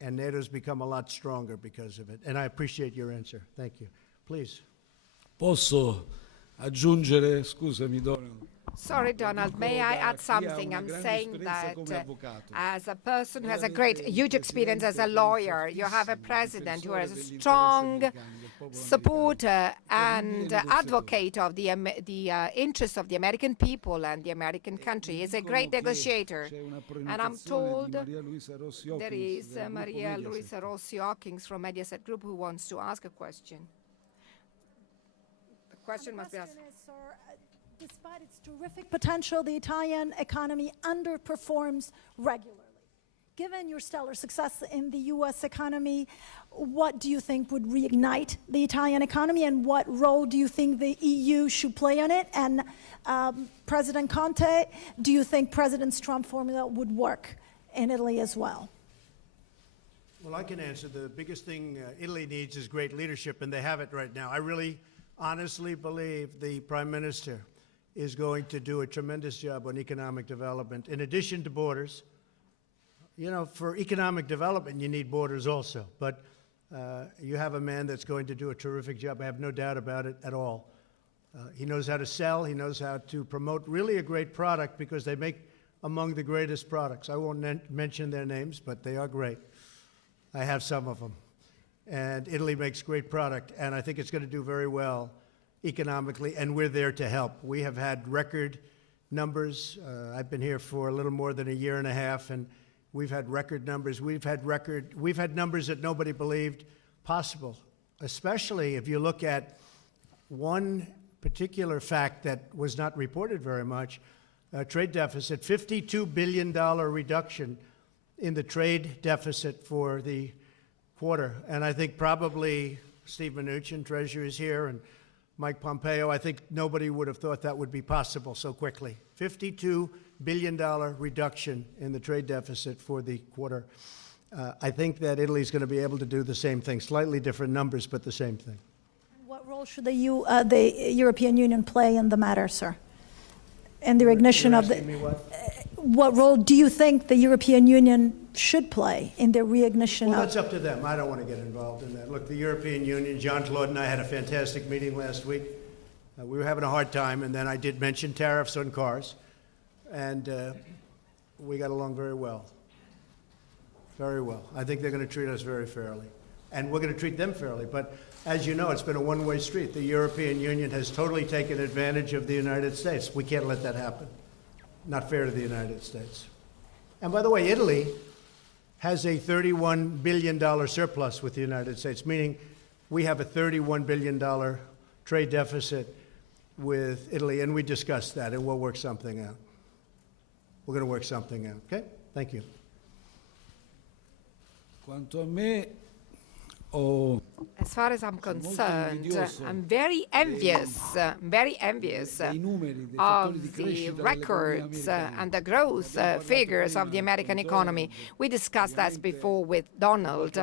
and NATO's become a lot stronger because of it. And I appreciate your answer. Thank you. Please. Posso aggiungere, scusami Donald. Sorry, Donald, may I add something? I'm saying that as a person who has a huge experience as a lawyer, you have a president who is a strong supporter and advocate of the interests of the American people and the American country. He's a great negotiator. And I'm told there is Maria Luisa Rossi Hawkins from Mediaset Group who wants to ask a question. The question must be asked. Despite its terrific potential, the Italian economy underperforms regularly. Given your stellar success in the U.S. economy, what do you think would reignite the Italian economy, and what role do you think the EU should play on it? And President Conte, do you think President Trump's formula would work in Italy as well? Well, I can answer. The biggest thing Italy needs is great leadership, and they have it right now. I really honestly believe the Prime Minister is going to do a tremendous job on economic development. In addition to borders, you know, for economic development, you need borders also. But you have a man that's going to do a terrific job. I have no doubt about it at all. He knows how to sell. He knows how to promote really a great product, because they make among the greatest products. I won't mention their names, but they are great. I have some of them. And Italy makes great product, and I think it's going to do very well economically, and we're there to help. We have had record numbers. I've been here for a little more than a year and a half, and we've had record numbers. We've had numbers that nobody believed possible, especially if you look at one particular fact that was not reported very much, trade deficit, $52 billion reduction in the trade deficit for the quarter. And I think probably Steve Mnuchin, Treasurer, is here, and Mike Pompeo, I think nobody would have thought that would be possible so quickly. $52 billion reduction in the trade deficit for the quarter. I think that Italy is going to be able to do the same thing, slightly different numbers, but the same thing. What role should the European Union play in the matter, sir? In the recognition of the... What role do you think the European Union should play in the reignition Well, of... that's up to them. I don't want to get involved in that. Look, the European Union, Jean-Claude and I had a fantastic meeting last week. We were having a hard time, and then I did mention tariffs on cars, and we got along very well. Very well. I think they're going to treat us very fairly, and we're going to treat them fairly. But as you know, it's been a one-way street. The European Union has totally taken advantage of the United States. We can't let that happen. Not fair to the United States. And by the way, Italy has a $31 billion surplus with the United States, meaning we have a $31 billion trade deficit with Italy, and we discussed that, and we'll work something out. We're going to work something out, okay? Thank you. Quanto a me, As far as I'm concerned, I'm very envious of the records and the growth figures of the American economy. We discussed that before with Donald.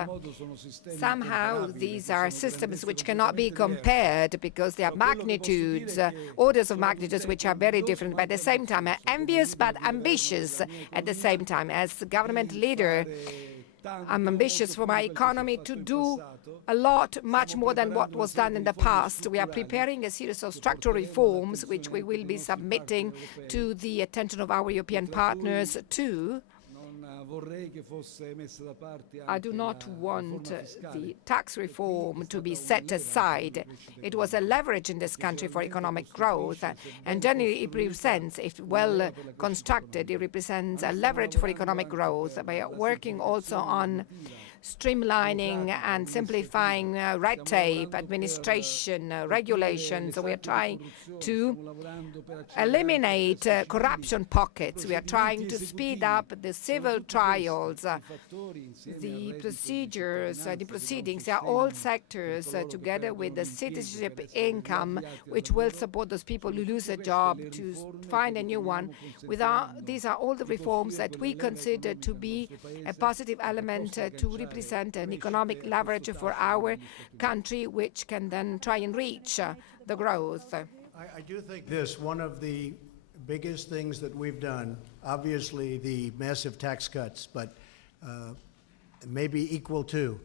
Somehow these are systems which cannot be compared because they have magnitudes, orders of magnitudes which are very different, but at the same time envious but ambitious at the same time. As government leader, I'm ambitious for my economy to do a lot, much more than what was done in the past. We are preparing a series of structural reforms which we will be submitting to the attention of our European partners too. I do not want the tax reform to be set aside. It was a leverage in this country for economic growth, and generally it represents, if well constructed, it represents a leverage for economic growth. We are working also on streamlining and simplifying red tape, administration, regulations. We are trying to eliminate corruption pockets. We are trying to speed up the civil trials, the procedures, the proceedings. They are all sectors together with the citizenship income, which will support those people who lose a job to find a new one. These are all the reforms that we consider to be a positive element to represent an economic leverage for our country, which can then try and reach the growth. I do think this, one of the biggest things that we've done, obviously the massive tax cuts, but maybe equal to,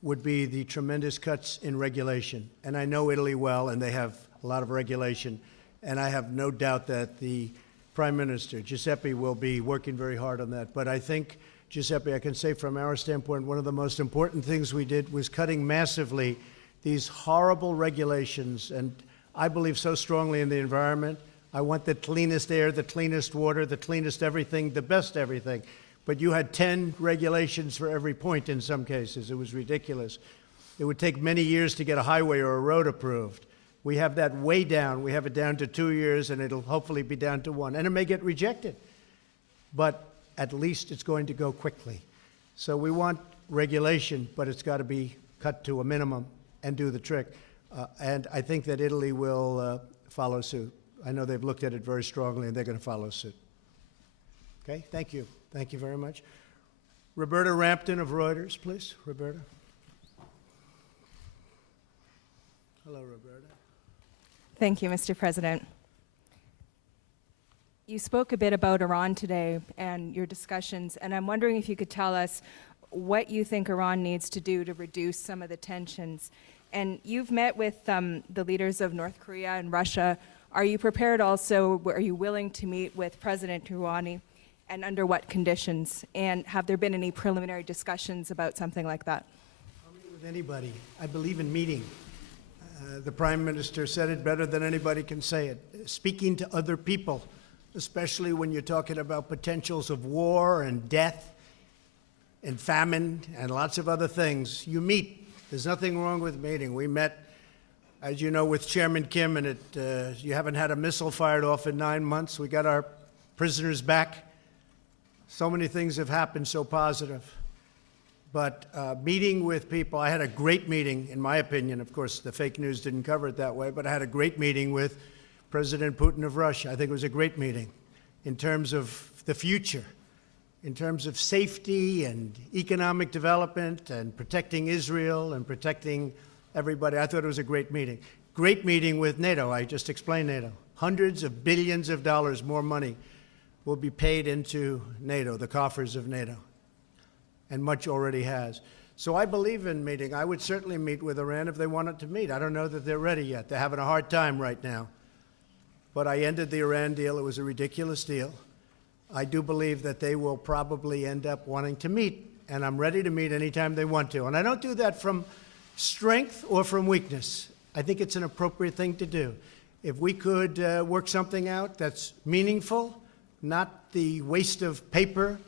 would be the tremendous cuts in regulation. And I know Italy well, and they have a lot of regulation, and I have no doubt that the Prime Minister, Giuseppe, will be working very hard on that. But I think, Giuseppe, I can say from our standpoint, one of the most important things we did was cutting massively these horrible regulations. And I believe so strongly in the environment. I want the cleanest air, the cleanest water, the cleanest everything, the best everything. But you had 10 regulations for every point in some cases. It was ridiculous. It would take many years to get a highway or a road approved. We have that way down. We have it down to 2 years, and it'll hopefully be down to 1. And it may get rejected. But at least it's going to go quickly. So we want regulation, but it's got to be cut to a minimum and do the trick. And I think that Italy will follow suit. I know they've looked at it very strongly, and they're going to follow suit. Okay, thank you. Thank you very much. Roberta Rampton of Reuters, please. Roberta. Hello, Roberta. Thank you, Mr. President. You spoke a bit about Iran today and your discussions, and I'm wondering if you could tell us what you think Iran needs to do to reduce some of the tensions. And you've met with the leaders of North Korea and Russia. Are you prepared also, are you willing to meet with President Rouhani, and under what conditions? And have there been any preliminary discussions about something like that? I'll meet with anybody. I believe in meeting. The Prime Minister said it better than anybody can say it. Speaking to other people, especially when you're talking about potentials of war and death and famine and lots of other things. You meet. There's nothing wrong with meeting. We met, as you know, with Chairman Kim, and you haven't had a missile fired off in 9 months. We got our prisoners back. So many things have happened so positive. but meeting with people, I had a great meeting, in my opinion. Of course, the fake news didn't cover it that way, but I had a great meeting with President Putin of Russia. I think it was a great meeting in terms of the future, in terms of safety and economic development and protecting Israel and protecting everybody. I thought it was a great meeting. Great meeting with NATO. I just explained NATO. Hundreds of billions of dollars more money will be paid into NATO, the coffers of NATO, and much already has. So I believe in meeting. I would certainly meet with Iran if they wanted to meet. I don't know that they're ready yet. They're having a hard time right now. But I ended the Iran deal. It was a ridiculous deal. I do believe that they will probably end up wanting to meet, and I'm ready to meet anytime they want to. And I don't do that from strength or from weakness. I think it's an appropriate thing to do. If we could work something out that's meaningful, not the waste of paper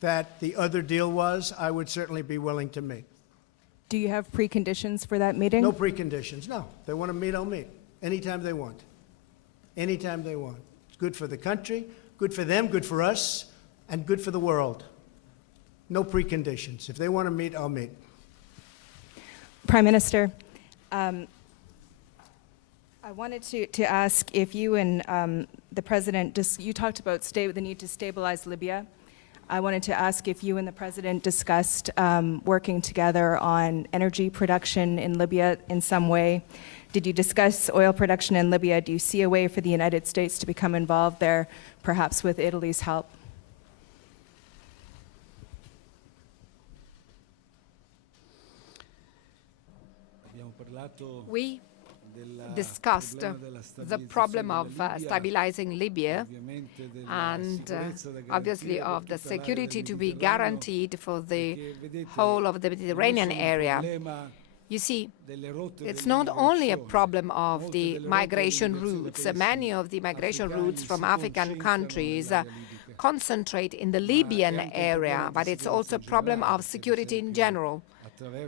that the other deal was, I would certainly be willing to meet. Do you have preconditions for that meeting? No preconditions, no. They want to meet, I'll meet. Anytime they want. Anytime they want. It's good for the country, good for them, good for us, and good for the world. No preconditions. If they want to meet, I'll meet. Prime Minister, I wanted to ask if you and the President, you talked about the need to stabilize Libya. I wanted to ask if you and the President discussed working together on energy production in Libya in some way. Did you discuss oil production in Libya? Do you see a way for the United States to become involved there, perhaps with Italy's help? We discussed the problem of stabilizing Libya and obviously of the security to be guaranteed for the whole of the Mediterranean area. You see, it's not only a problem of the migration routes. Many of the migration routes from African countries concentrate in the Libyan area, but it's also a problem of security in general.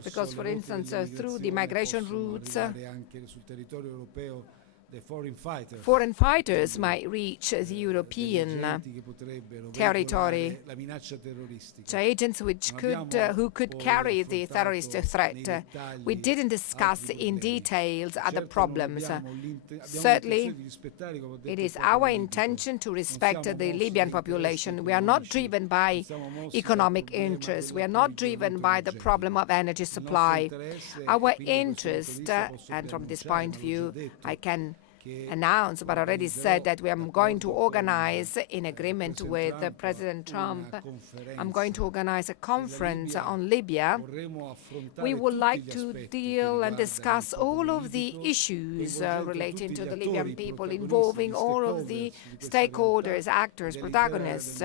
Because, for instance, through the migration routes, foreign fighters might reach the European territory, agents who could carry the terrorist threat. We didn't discuss in details other problems. Certainly, it is our intention to respect the Libyan population. We are not driven by economic interests. We are not driven by the problem of energy supply. Our interest, and from this point of view, I can announce, but already said that we are going to organize, in agreement with President Trump, I'm going to organize a conference on Libya. We would like to deal and discuss all of the issues relating to the Libyan people, involving all of the stakeholders, actors, protagonists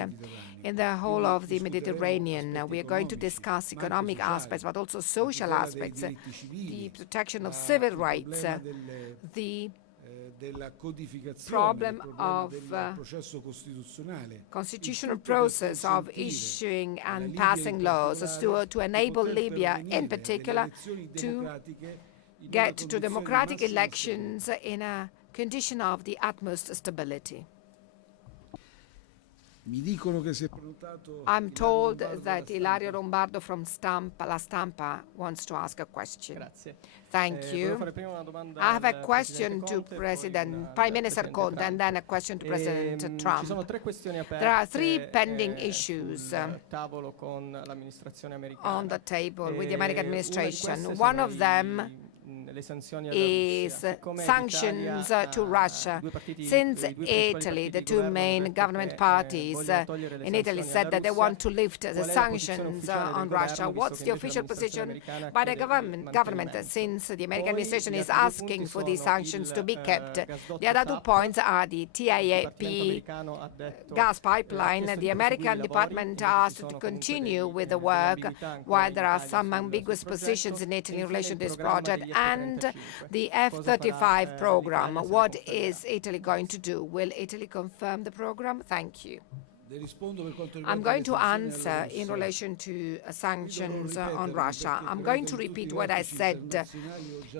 in the whole of the Mediterranean. We are going to discuss economic aspects, but also social aspects, the protection of civil rights, the problem of constitutional process of issuing and passing laws to enable Libya, in particular, to get to democratic elections in a condition of the utmost stability. I'm told that Ilario Lombardo from La Stampa wants to ask a question. Thank you. I have a question to Prime Minister Conte and then a question to President Trump. There are three pending issues on the table with the American administration. One of them is sanctions to Russia. Since Italy, the two main government parties in Italy said that they want to lift the sanctions on Russia. What's the official position by the government since the American administration is asking for these sanctions to be kept? The other 2 points are the TAP gas pipeline. The American department asked to continue with the work while there are some ambiguous positions in Italy in relation to this project, and the F-35 program. What is Italy going to do? Will Italy confirm the program? Thank you. I'm going to answer in relation to sanctions on Russia. I'm going to repeat what I said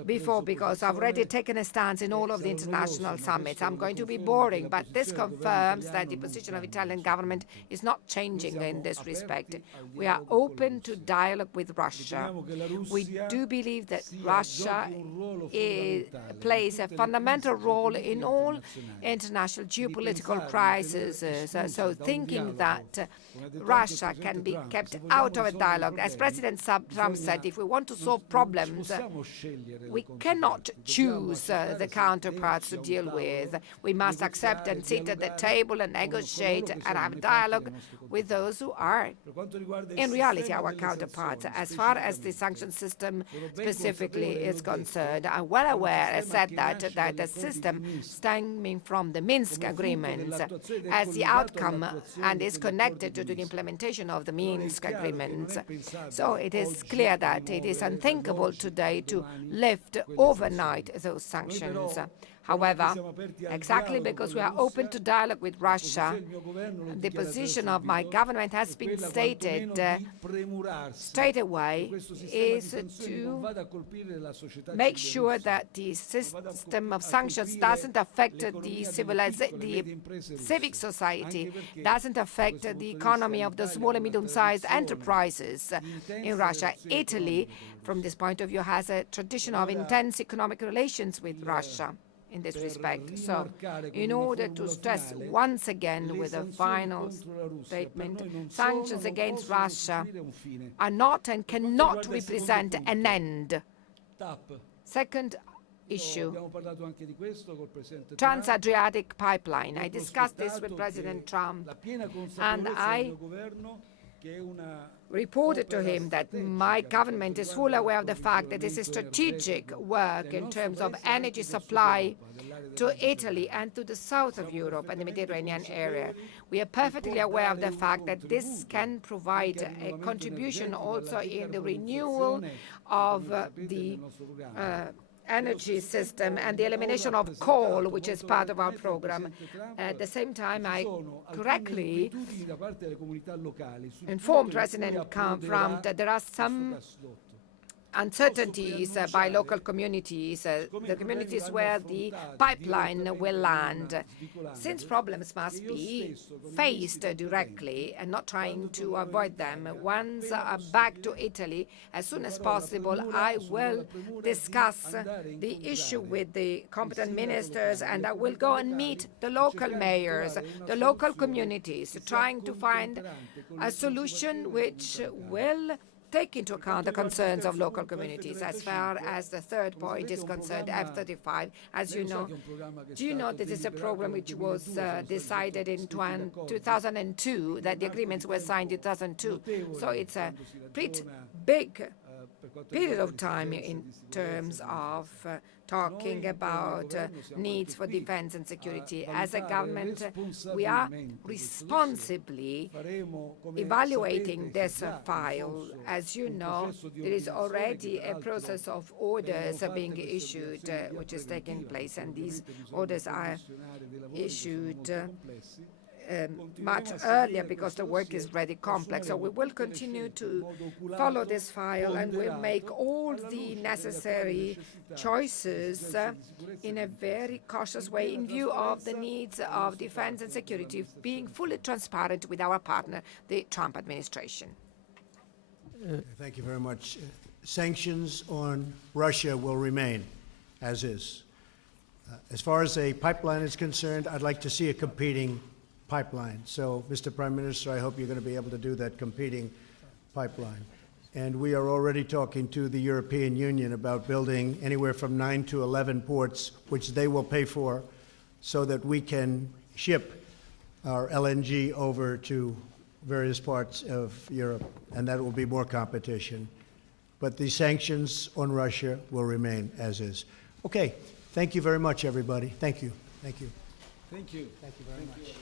before because I've already taken a stance in all of the international summits. I'm going to be boring, but this confirms that the position of the Italian government is not changing in this respect. We are open to dialogue with Russia. We do believe that Russia plays a fundamental role in all international geopolitical crises. So thinking that Russia can be kept out of a dialogue, as President Trump said, if we want to solve problems, we cannot choose the counterparts to deal with. We must accept and sit at the table and negotiate and have dialogue with those who are, in reality, our counterparts. As far as the sanction system specifically is concerned, I'm well aware, I said that the system stemming from the Minsk agreements as the outcome and is connected to the implementation of the Minsk agreements. So it is clear that it is unthinkable today to lift overnight those sanctions. However, exactly because we are open to dialogue with Russia, the position of my government has been stated straight away is to make sure that the system of sanctions doesn't affect the civic society, doesn't affect the economy of the small and medium-sized enterprises in Russia. Italy, from this point of view, has a tradition of intense economic relations with Russia in this respect. So, in order to stress once again with a final statement, sanctions against Russia are not and cannot represent an end. Second issue, Trans-Adriatic pipeline. I discussed this with President Trump, and I reported to him that my government is fully aware of the fact that this is strategic work in terms of energy supply to Italy and to the south of Europe and the Mediterranean area. We are perfectly aware of the fact that this can provide a contribution also in the renewal of the energy system and the elimination of coal, which is part of our program. At the same time, I correctly informed President Trump that there are some uncertainties by local communities, the communities where the pipeline will land, since problems must be faced directly and not trying to avoid them. Once back to Italy, as soon as possible, I will discuss the issue with the competent ministers, and I will go and meet the local mayors, the local communities, trying to find a solution which will take into account the concerns of local communities. As far as the third point is concerned, F-35, as you know, do you know this is a program which was decided in 2002, that the agreements were signed in 2002. So it's a pretty big period of time in terms of talking about needs for defense and security. As a government, we are responsibly evaluating this file. As you know, there is already a process of orders being issued, which is taking place, and these orders are issued much earlier because the work is very complex. So we will continue to follow this file, and we'll make all the necessary choices in a very cautious way in view of the needs of defense and security, being fully transparent with our partner, the Trump administration. Thank you very much. Sanctions on Russia will remain as is. As far as a pipeline is concerned, I'd like to see a competing pipeline. So, Mr. Prime Minister, I hope you're going to be able to do that competing pipeline. And we are already talking to the European Union about building anywhere from 9 to 11 ports, which they will pay for, so that we can ship our LNG over to various parts of Europe, and that will be more competition. But the sanctions on Russia will remain as is. Okay, thank you very much, everybody. Thank you. Thank you. Thank you. Thank you very much.